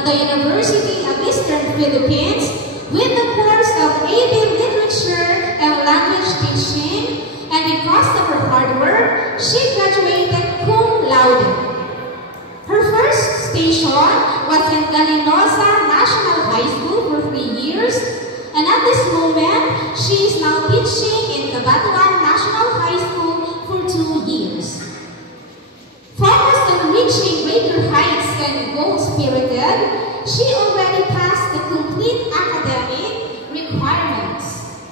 at the University of Eastern Philippines with the course of A.B. Literature and Language Teaching, and because of her hard work, she graduated cum laude. Her first station was in Galinosa National High School for 3 years, and at this moment, she is now teaching in Cabatuan National High School for 2 years. Focused on reaching greater heights and goal-spirited, she already passed the complete academic requirements.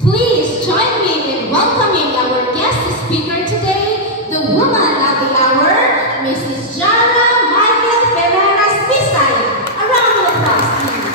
Please join me in welcoming our guest speaker today, the woman of the hour, Mrs. Jana Michael Ferreras Bisay. A round of applause, please.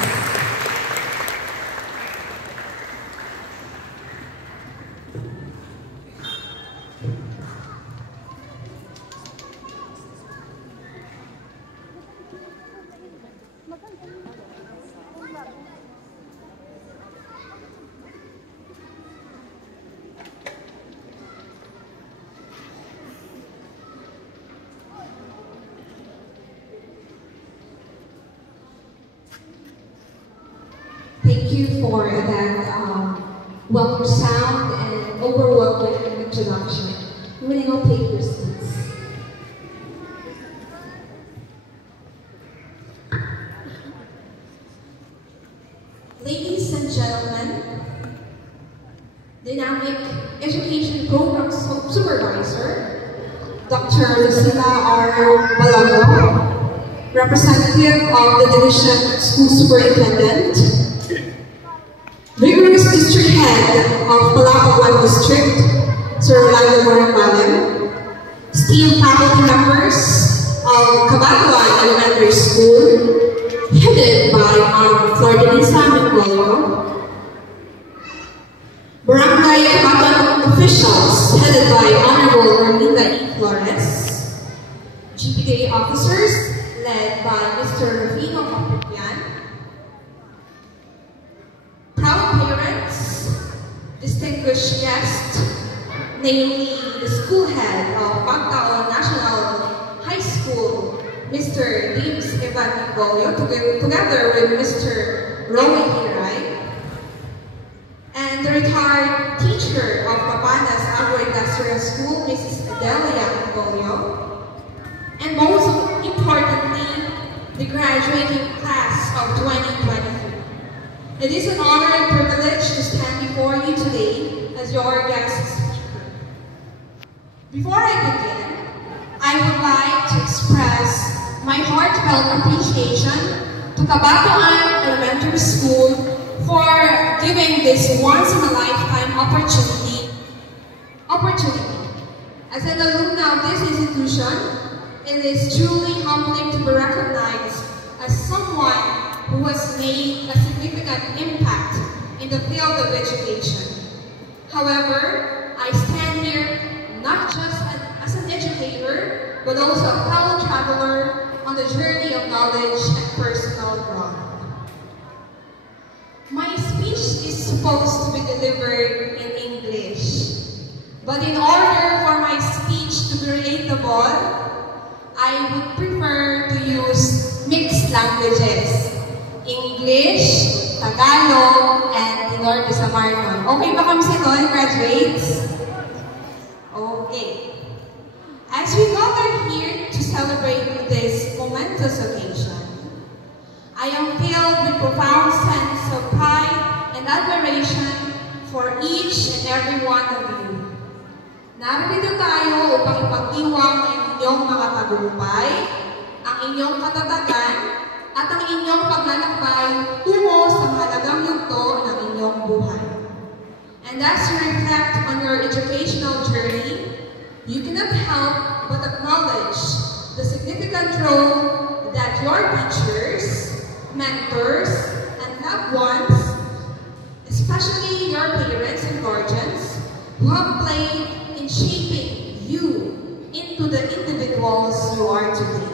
Thank you for that welcome sound and overwhelming introduction. You may now take your seats. Ladies and gentlemen, Dynamic Education Program Supervisor, Dr. Lucila R. Balago, Representative of the Division School Superintendent, Rigorous District Head of Palawan District, Sir Rolando Moramalim, esteemed faculty members of Cabatuan Elementary School, headed by Flordelisa Mingolio, Barangay Cabatuan officials, headed by Honorable Erlinda E. Flores, GPK officers, led by Mr. Rufino Capripian, proud parents, distinguished guests, namely the school head of Pagtao National High School, Mr. James Evan Mingolio, together with Mr. Romy Hiray, and the retired teacher of Papanas Agro-Industrial School, Mrs. Adelia Mingolio, and most importantly, the graduating class of 2023. It is an honor and privilege to stand before you today as your guest speaker. Before I begin, I would like to express my heartfelt appreciation to Cabatuan Elementary School for giving this once-in-a-lifetime opportunity. As an alumna of this institution, it is truly humbling to be recognized as someone who has made a significant impact in the field of education. However, I stand here not just as an educator, but also a fellow traveler on the journey of knowledge and personal growth. My speech is supposed to be delivered in English, but in order for my speech to be relatable, I would prefer to use mixed languages, English, Tagalog, and Tinor de Samarnon. Okay ba kami sa ito, graduates? Okay. As we gather here to celebrate this momentous occasion, I am filled with profound sense of pride and admiration for each and every one of you. Narito tayo upang ipagdiwang ang inyong mga tagumpay, ang inyong katatagan, at ang inyong paglalakbay tungo sa mahalagang yugto ng inyong buhay. And as you reflect on your educational journey, you cannot help but acknowledge the significant role that your teachers, mentors, and loved ones, especially your parents and guardians, who have played in shaping you into the individuals you are today.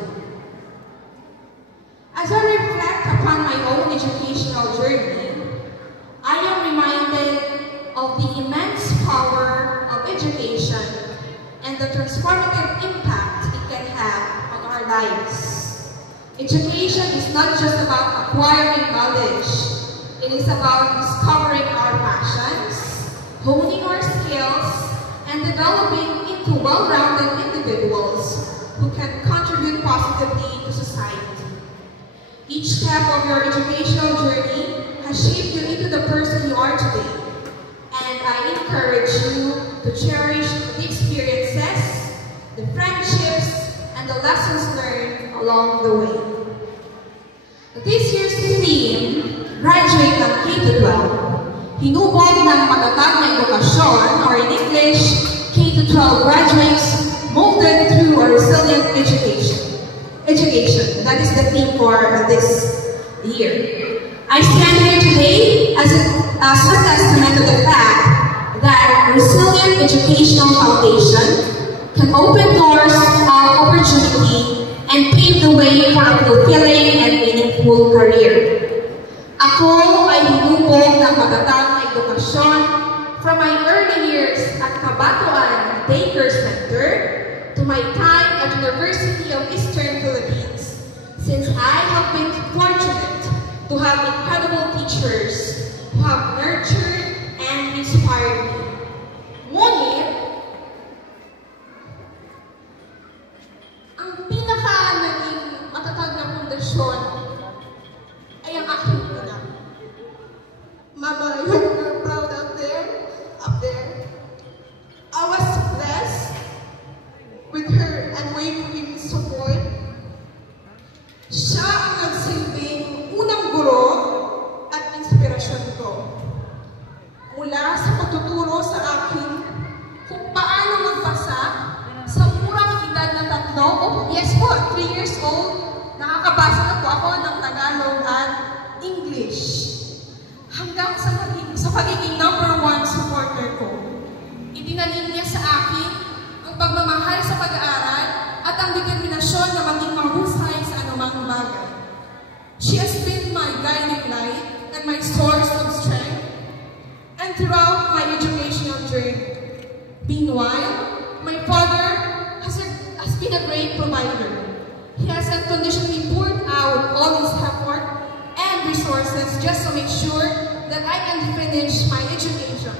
As I reflect upon my own educational journey, I am reminded of the immense power of education and the transformative impact it can have on our lives. Education is not just about acquiring knowledge. It is about discovering our passions, honing our skills, and developing into well-rounded individuals who can contribute positively to society. Each step of your educational journey has shaped you into the person you are today, and I encourage you to cherish the experiences, the friendships, and the lessons learned along the way. This year's theme, Graduate ng K-12, hinubog ng matatag na edukasyon, or in English, K-12 graduates molded through a resilient education. That is the theme for this year. I stand here today as a testament to the fact that resilient educational foundation can open doors of opportunity and pave the way for a fulfilling and meaningful career. Ako ay hinubog ng matatag na edukasyon from my early years at Cabatuan Daycare Center to my time at University of Eastern Philippines, since I have been fortunate to have incredible teachers who have nurtured and inspired me. Ngunit, ang naging matatag na pundasyon ay ang aking ina. Mama, I hope you're proud up there. I was blessed with her unwavering support. Siya ang nagsilbing unang guro at inspirasyon ko. Mula sa pagtuturo sa akin kung paano magbasa sa murang edad na 3 years old, nakakabasa na po ako ng Tagalog at English. Hanggang sa pagiging #1 supporter ko. Itinanim niya sa akin ang pagmamahal sa pag-aaral at ang determinasyon na maging mahusay sa anumang bagay. She has been my guiding light and my source of strength and throughout my educational journey. Meanwhile, my father has been a great provider. He has unconditionally poured out all his effort and resources just to make sure that I can finish my education.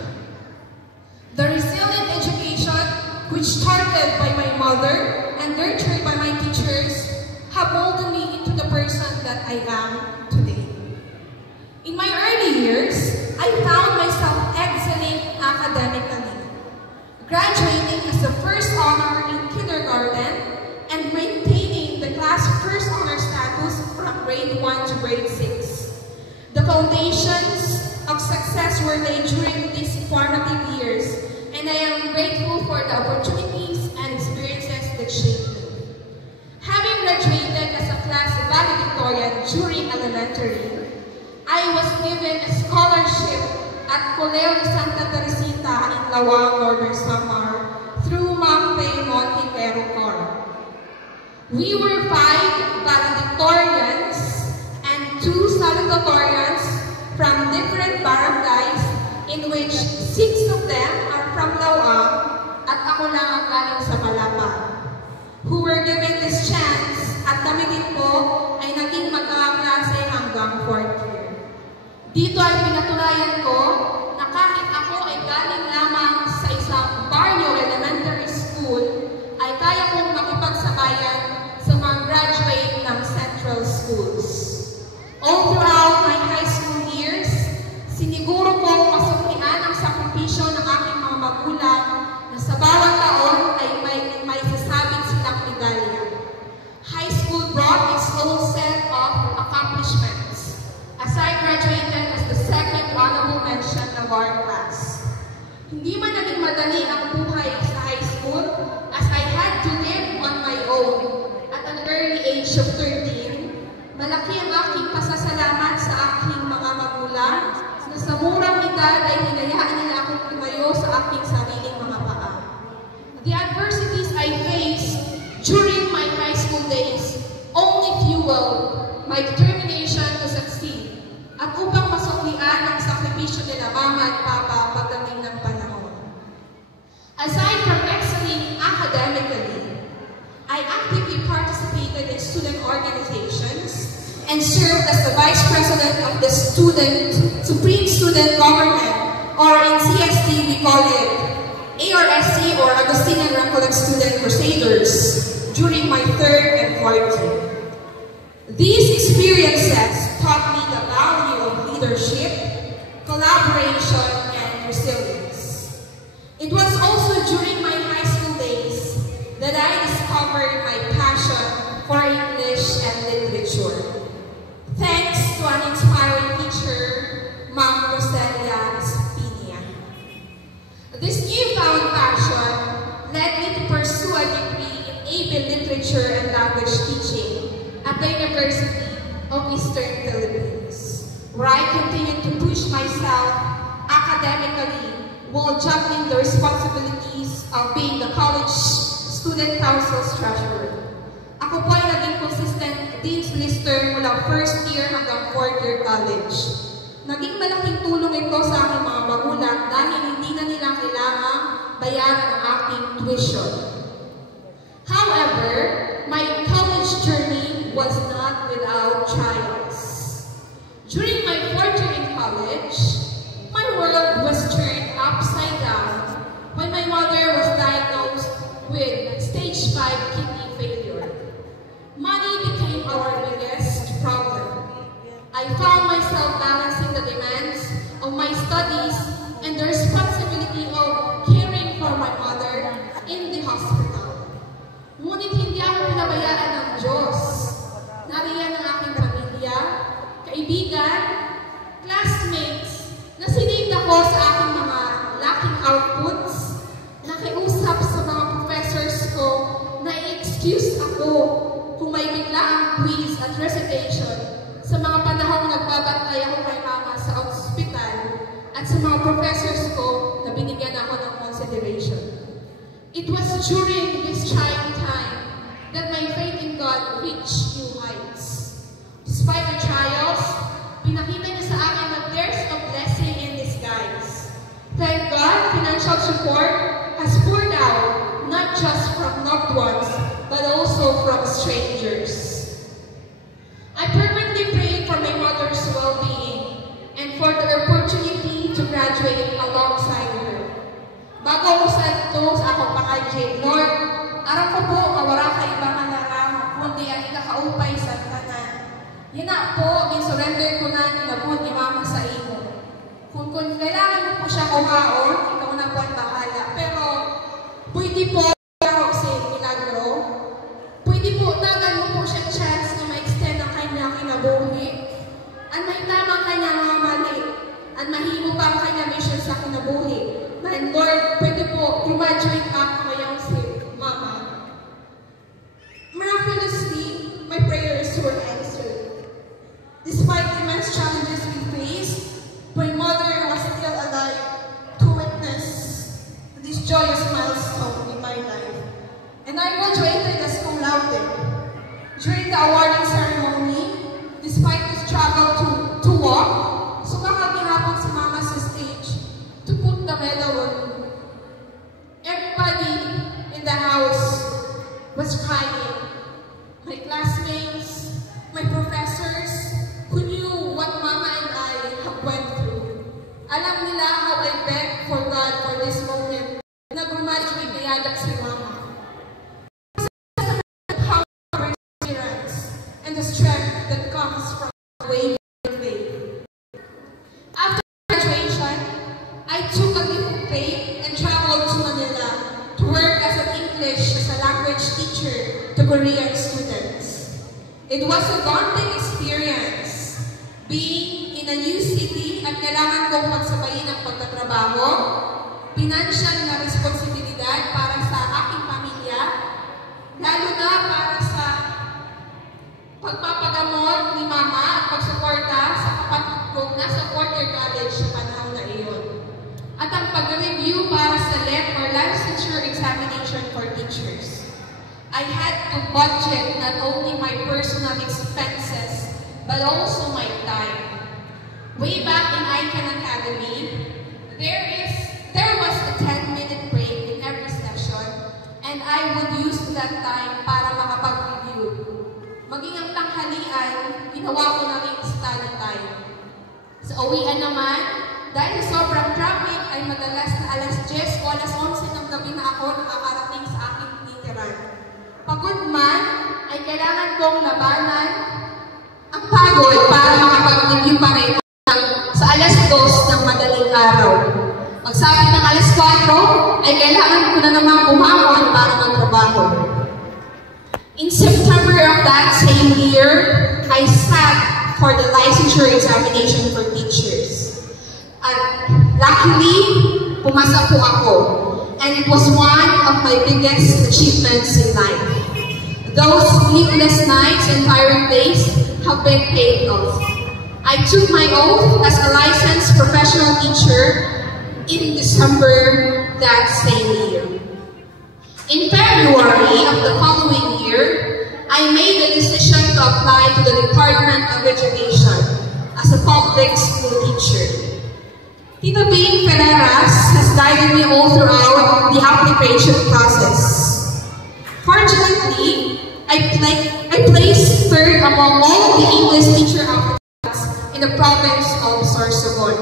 The resilient education, which started by my mother and nurtured by my teachers, have molded me into the person that I am today. In my early years, I found myself excelling academically, graduating as the first honor in kindergarten and maintaining the class first honor status from grade 1 to grade 6. The foundations of success were laid during these formative years, and I am grateful for the opportunities and experiences that shaped me. Having graduated as a class valedictorian during elementary, I was given a scholarship at Colegio de Santa Teresita in Lawang, Northern Samar through Ma'am Faye Montevero Corp. We were 5 valedictorians and 2 salutatorians from different barangays, in which 6 of them are from Lawang at ako lang ang galing sa Malabang, who were given this chance at kami din po ay naging magkakaklase hanggang 4th year. Dito ay pinatunayan ko na kahit ako ay galing lamang sa isang barrio elementary school, ay kaya kong makipagsabayan sa mga graduate ng central schools. All throughout my high school years, siniguro kong masuklian ang sakripisyo ng aking mga magulang na sa bawat taon ay may sasabit silang medalya. High school brought its own set of accomplishments, as I graduated as the second honorable mention of our class. Hindi man naging madali ang buhay sa high school, as I had to live on my own at an early age of 13. Malaki ang aking pasasalamat sa aking mga magulang na sa murang edad ay hinayaan nila akong tumayo sa aking sariling mga paa. The adversities I faced during my high school days only fueled my determination to succeed at upang masuklian ang sakripisyo nila mama at papa pagdating ng panahon. Aside from excelling academically, I actively participated in student organizations and served as the Vice President of the Supreme Student Government, or in CST we call it ARSC, or Agustinian Recollet Student Crusaders, during my 3rd and 4th year. These experiences taught me the value of leadership, collaboration, and resilience. It was also during my high school days that I discovered my passion for English and literature. Thanks to an inspiring teacher, Ma'am Roselia Espinia. This newfound passion led me to pursue a degree in AB Literature and Language Teaching at the University of Eastern Philippines, where I continued to push myself academically while juggling the responsibilities of being the college student council's treasurer. Ako po ay naging consistent Dean's Lister mula 1st year hanggang 4th year college. Naging malaking tulong ito sa aking mga magulang dahil hindi na nila kailangang bayaran ang aking tuition. However, my college journey was not without trials. During my 4th year in college, my world was turned upside down when my mother was diagnosed with stage 5 kidney failure. Money became our biggest problem. I found myself balancing the demands of my studies and the responsibility of caring for my mother in the hospital. Ngunit hindi ako pinabayaan ng Diyos. Nariyan ang aking pamilya, kaibigan, classmates, nasinigd ako sa aking mga lacking outputs, nakiusap sa mga professors ko na i-excuse ako kung may biglaang quiz at recitation sa mga panahong nagbabantay ako kay mama sa ospital at sa mga professors ko na binigyan ako ng consideration. It was during this trying time that my faith in God reached new heights. Despite the trials, pinakita niya sa akin that there's a blessing in disguise. Thank God, financial support has poured out, not just from loved ones, but also from strangers. I fervently prayed for my mother's well-being and for the opportunity to graduate alongside her. Bago ako sa ito, ako pa kay Jane, Lord, araw ko po, awara ka ibang manarang, kundi ang nakaupay sa tanan. Yan na po, surrender ko na nilabot ni Mama sa iyo. Kung kailangan mo po siya kumaon, ikaw na po ang bahala. Pero, pwede po, at mahimo pa ang kanya mission sa kinabuhi. And Lord, pwede po, graduate ako ngayong si Mama. Miraculously, my prayers were answered. Despite the immense challenges we faced, my mother was still alive to witness this joyous milestone in my life. And I graduated as cum laude. During the awarding ceremony, despite the struggle to walk, sumakagihapon si Mama sa stage to put the medal on me. Everybody in the house was crying. My classmates, my professors, who knew what Mama and I have went through. Alam nila how I begged for God for this moment na graduate kayagap si Mama. And the strength that comes from waving faith. After graduation, I took a leap of faith and traveled to Manila to work as an English as a language teacher to Korean students. It was a daunting experience, being in a new city at kailangan kong pagsabayin ang pagtatrabaho, financial na responsibilidad para sa aking pamilya, lalo na para sa pagpapagamot ni Mama at pagsuporta sa kapatid kong nasa 4th year college sa panahon na iyon. At ang pag-review para sa LEP or Licensure Examination for Teachers. I had to budget not only my personal expenses, but also my time. Way back in Icon Academy, there was a 10-minute break in every session, and I would use that time para makapag-review. Maging ang tanghalian, ginawa ko namin study time. Sa uwian naman, dahil sa sobrang traffic ay madalas na alas 10 o alas 11 ng gabi na ako nakakarating sa aking tinitirhan. Pagod man, ay kailangan kong labanan ang pagod para makapag-review pa rin sa alas 2 ng madaling araw. Pagsapit ng alas 4, ay kailangan ko na namang bumangon para magtrabaho. In September of that same year, I sat for the licensure examination for teachers. At luckily, pumasa po ako. And it was one of my biggest achievements in life. Those sleepless nights and tiring days have been paid off. I took my oath as a licensed professional teacher in December that same year. In February of the following year, I made the decision to apply to the Department of Education as a public school teacher. Tita Bing Ferreras has guided me all throughout the application process. Fortunately, I placed third among all the English teacher applicants in the province of Sorsogon.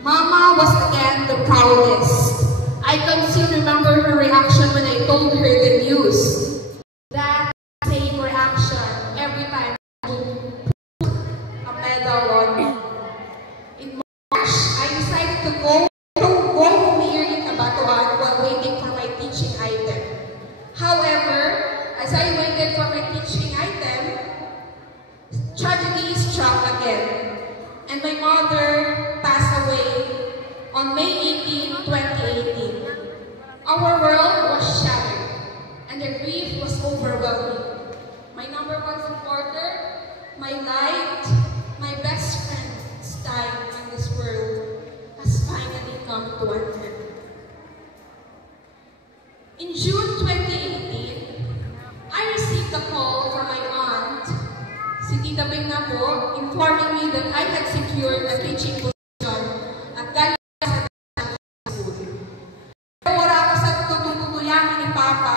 Mama was again the proudest. I can still remember her reaction when I told her the news. That same reaction every time I put a medal on me. In March, I decided to go home here in Cabatuan while waiting for my teaching item. However, as I waited for my teaching item, tragedy struck again, and my mother passed away on May 18, 2018. Our world was shattered, and the grief was overwhelming. My number one supporter, my light, my best friend dying in this world has finally come to an end. In June 2018, I received a call from my aunt, si Tita Bing na po, informing me that I had secured a teaching position at galing sa school. Pero wala ako sa tututuyamin ni Papa,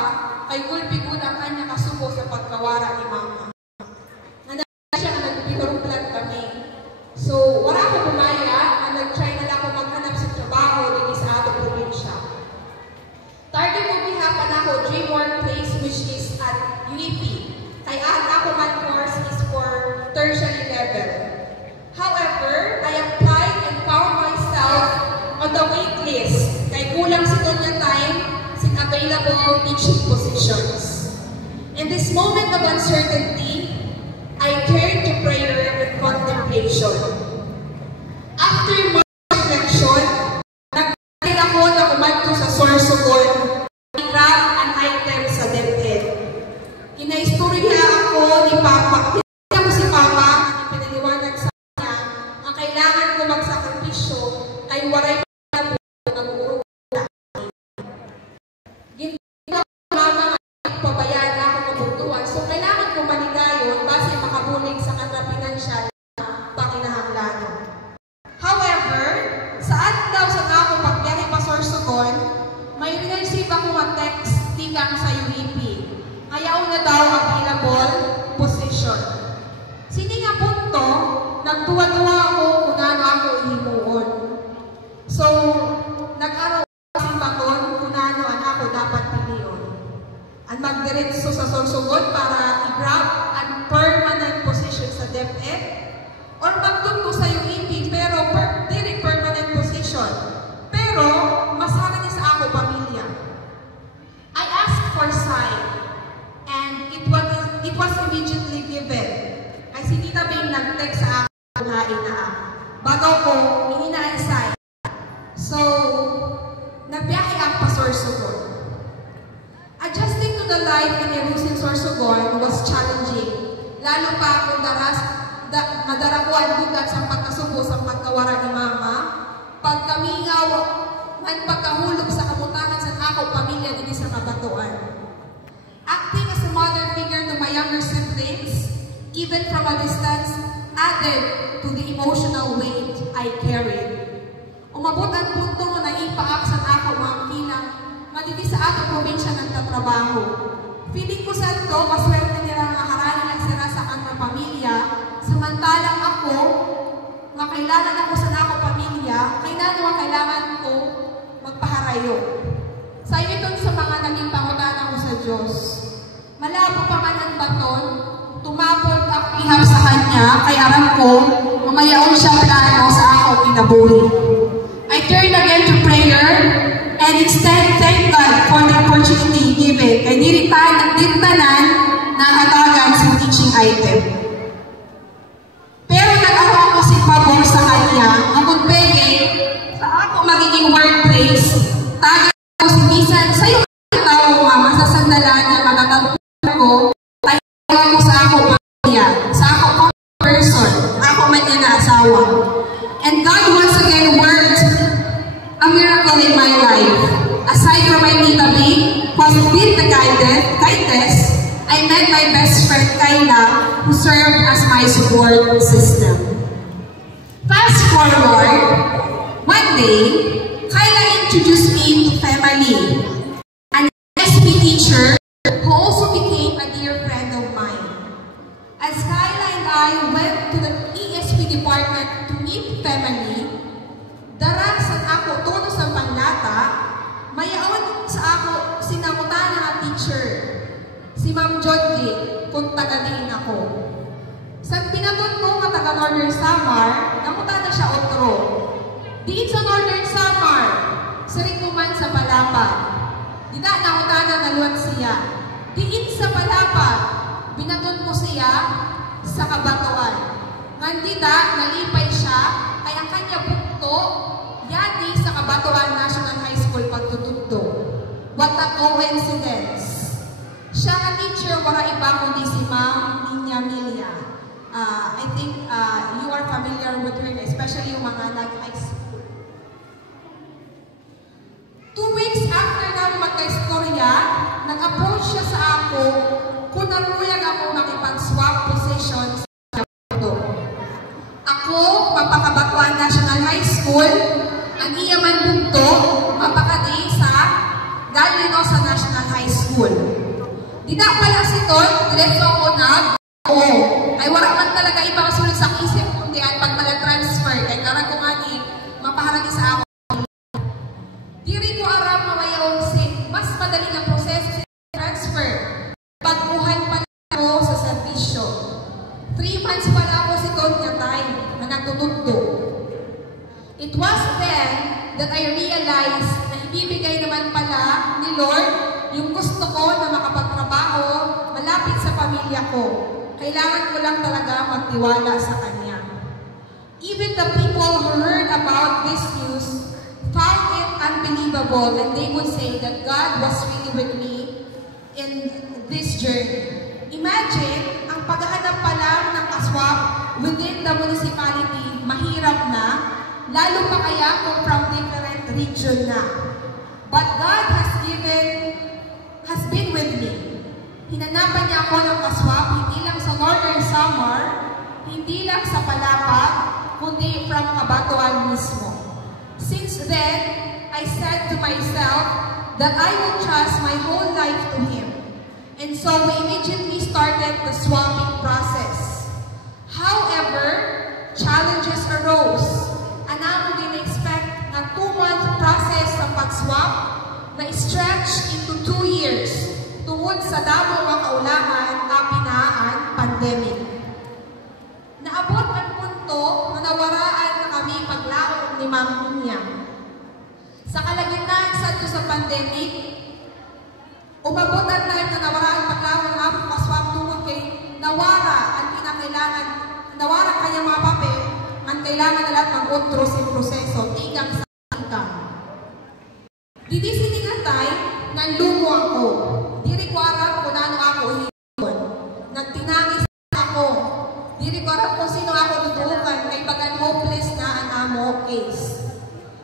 ay gulpi-gul ang kanya kasuko sa pagkawara ni Mama. Nandang siya na nagpipiruplan kami. So, wala ako bumaya, ang nag-try na lang ako maghanap sa trabaho din sa atong probinsya. Target ko bihapan ako, dream workplace, which is at UEP. Kaya ako man course is for tertiary level. However, I applied and found myself on the wait list. Kaya kulang sa doon time sin available teaching positions. In this moment of uncertainty, I turned to prayer and contemplation. After much reflection, nagdahil ako na umadto sa Sorsogon, i-grab an item sa DepEd. Kinaistorya ako ni Papa. Kinaistorya ko si Papa, pinaliwanag sa kanya, ang kailangan ko magsakripisyo ay waray na po ang urong dahil. Ginagawa ko Mama ang pabayaan na ako kabutuan. So kailangan ko manigayon base makabulig sa kanya pinansyal na pakinahanglanon. However, sa adlaw sa ako pagbiyahe pa Sorsogon, may receive ako ang text tikang sa UEP. Ayaw na daw available position. Sini nga punto, nagtuwa-tuwa ako kung ano ako ihimuon. So, nag-araw kasi baton kung ano ang ako dapat piliyon. Ang magdiretso sa Sorsogon para i-grab ang permanent position sa DepEd or magtungo sa UEP pero dili permanent position. Pero, masama niya sa ako pamilya. I asked for sign. And it was immediately given. Ay si Tita Bing nag-text sa akin na bagaw ko, ininaisay. So, nabiyahe ang pa Sorsogon. Adjusting to the life in Jerusalem Sorsogon was challenging. Lalo pa kung madara ko ang bugat sa pagkasubo sa pagkawara ni Mama, pagkamingaw, man pagkahulog sa kamutangan sa ako pamilya din sa Cabatuan. Acting as a mother figure to my younger siblings, even from a distance, added to the emotional weight I carried. Umabot ang punto na naipaak sa ako mga kilang maliti sa atong probinsya nagtatrabaho. Feeling ko sa ito, maswerte nila ang harani lang sila sa kanyang pamilya sa Samantalang ako, nga kailangan ako sa ako pamilya, kailangan ko magpaharayo. Sa iton sa mga naging pangunahan ko sa Diyos. Malabo pa man ang baton, tumapod ako ihap sa Kanya, kay aram ko, mamayaon siya plano sa ako kinabuhi. I turn again to prayer, and instead thank God for the opportunity given kay diritanan na hatagan sa teaching item. Pero nag-ako ako si pabor sa Kanya, ang pwede sa ako magiging workplace, tagan ko si Bisan sa iyo tao nga masasandalan na matatagpuan ko, tayo ko sa ako pamilya, sa ako person, ako man niya na asawa. And God once again worked a miracle in my life. Aside from my Nitabi, who has been the kindness, I met my best friend Kayla, who served as my support system. Fast forward, one day, Kayla introduced me to family, an ESP teacher who also became a dear friend of mine. As Kayla and I went to the ESP department to meet family, darasan ako todo sa panlata, mayaon sa ako sinamutan ng teacher, si Ma'am Jodie, kung taga-diin ako. Sa pinabot ko nga taga Northern Samar, namuta na siya otro. Diin sa Northern Samar, sirikuman sa Palapag. Dida namuta na naluan siya. Diin sa Palapag, binaton ko siya sa Kabatuan. Ngandita, nalipay siya, kay ang kanya bukto, yati sa Kabatuan National High School pagtutugto. What a coincidence! Siya ang teacher, wala iba kundi si Ma'am Ninya Milia. I think you are familiar with her, especially yung mga nag-high school. 2 weeks after na magka-istorya, nag-approach siya sa ako kung naruyag ako makipag-swap positions sa Kabatuan. Ako, Mapakabatuan National High School, ang iyaman bugto, mapakadi sa Galino sa National High School. Dida pala si Ton, diretso ako ay wala man talaga iba kasunod sa isip kundi ang pagmala-transfer, kaya karang ko nga ni, mapaharagi sa ako. Diri ko aram mamayaon mas madali na proseso sa transfer. Pagkuhan pa na ako sa servisyo. 3 months pala ako si Ton nga time na nagtutugto. It was then that I realized na ibibigay naman pala ni Lord yung gusto ko na makapagtrabaho malapit sa pamilya ko. Kailangan ko lang talaga magtiwala sa Kanya. Even the people who heard about this news found it unbelievable, and they would say that God was really with me in this journey. Imagine, ang paghahanap pa lang ng kaswap within the municipality, mahirap na, lalo pa kaya kung from different region na. But God has been with me. Hinanapan niya ako ng kaswap, hindi lang sa Northern Samar, hindi lang sa Palapag, kundi from Kabatuan mismo. Since then, I said to myself that I will trust my whole life to Him. And so we immediately started the swapping process. However, challenges arose. And I would expect na 2-month process sa pag-swap na stretch into 2 years tungod sa damo mga kaulangan na pinaan pandemic. Naabot ang punto na nawaraan na kami paglaon ni Ma'am Ninya. Sa kalagitnaan sa pandemic, umabot ang time na nawaraan paglaon ng aming paswap tungod kay nawara ang kinakailangan, nawara kanyang mga papel, ang kailangan na lahat mag-utro sa proseso, tigang sa ikang. Didi siningatay, nanlumo ako. Diri ko aram kung ano ako hihipon. Nagtinangis ako. Diri ko aram kung sino ako tutukan, kay bagan hopeless na ang amo case.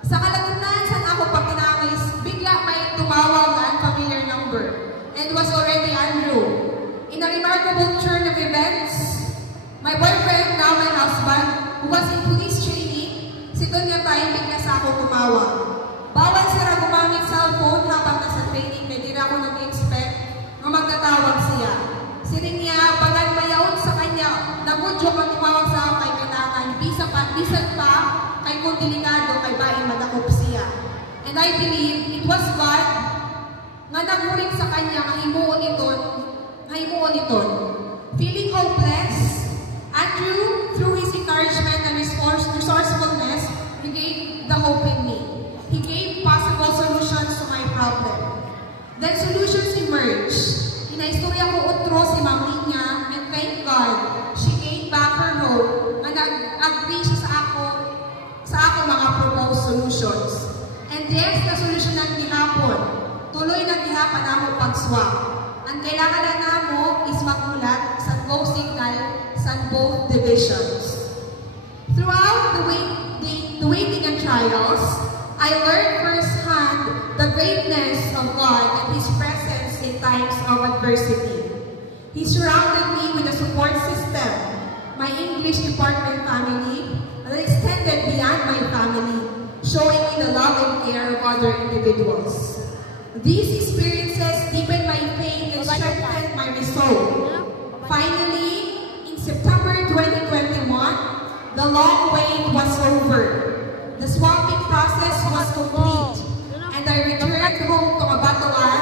Sa kalagitnaan saan ako pagtinangis, bigla may tumawag ang familiar number. And was already Andrew. In a remarkable turn of events, my boyfriend, now my husband, who was in police training, si Tonya tayo bigla sa ako tumawag. Bawal sila gumamit cellphone habang nasa training, kaya di na ako nag-expect na magtatawag siya. Siling niya, bagan mayaon sa kanya, nabudyo kang tumawag sa bisan pa, kay kung delikado, kay baing madakop siya. And I believe it was God nga naguring sa kanya ngahimuon iton. Feeling hopeless, Andrew, through his encouragement and resourcefulness, regained the hope in me. He gave possible solutions to my problem. Then solutions emerged. Inaistorya ko utro si Ma'am Linya, and thank God, she gained back her hope na nag-agree siya sa ako mga proposed solutions. And yes, na solusyon ng gihapon. Tuloy na gihapon na mo pag-swap. Ang kailangan na namo is magulat sa go signal sa both divisions. Throughout the waiting and trials, I learned firsthand the greatness of God and His presence in times of adversity. He surrounded me with a support system, my English department family, that extended beyond my family, showing me the love and care of other individuals. These experiences deepened my faith and strengthened my resolve. Finally, in September 2021, the long wait was over. The swapping process was complete, and I returned home to Cabatuan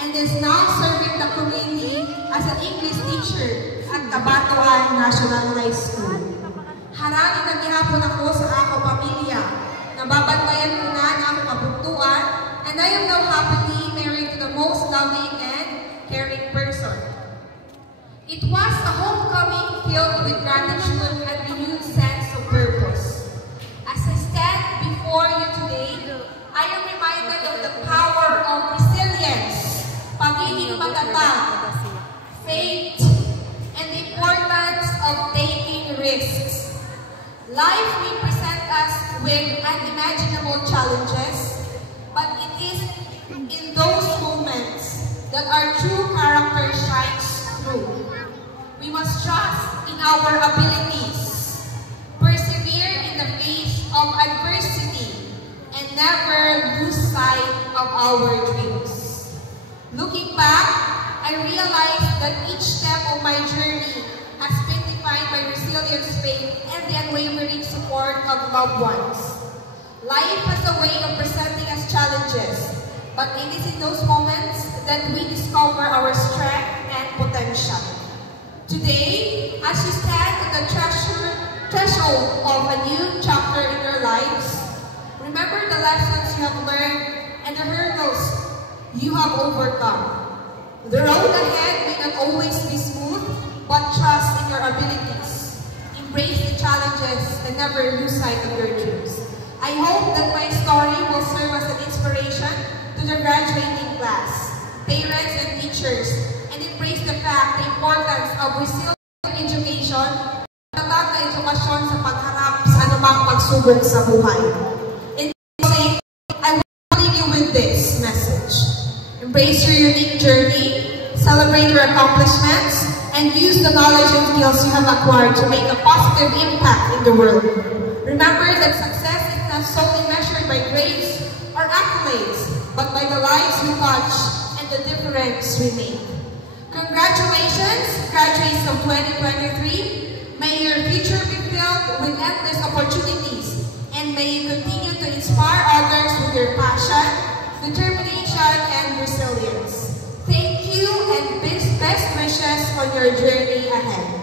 and is now serving the community as an English teacher at Cabatuan National High School. Harangin na gihapon ako sa ako pamilya. Nababantayan ko na ang kabuntuan, and I am now happily married to the most loving and caring person. It was a homecoming filled with gratitude and renewed sense of purpose. As I stand before you today, I am reminded of the power of resilience, pagiging matatag, faith, and the importance of taking risks. Life may present us with unimaginable challenges, but it is in those moments that our true character shines through. We must trust in our abilities, persevere in the face of adversity, and never lose sight of our dreams. Looking back, I realized that each step of my journey has been defined by resilience, faith, and the unwavering support of loved ones. Life has a way of presenting us challenges, but it is in those moments that we discover our strength and potential. Today, as you stand at the threshold of a new chapter in your lives, remember the lessons you have learned and the hurdles you have overcome. The road ahead may not always be smooth, but trust in your abilities. Embrace the challenges and never lose sight of your dreams. I hope that my story will serve as an inspiration to the graduating class, parents and teachers, and embrace the fact, the importance of resilient education, tatag na edukasyon sa pagharap sa anumang pagsubok sa buhay. In closing, I want to leave you with this message. Embrace your unique journey, celebrate your accomplishments, and use the knowledge and skills you have acquired to make a positive impact in the world. Remember that success is not solely measured by grades or accolades, but by the lives we touch and the difference we make. Congratulations, graduates of 2023. May your future be filled with endless opportunities, and may you continue to inspire others with your passion, determination, and resilience. Thank you, and best wishes on your journey ahead.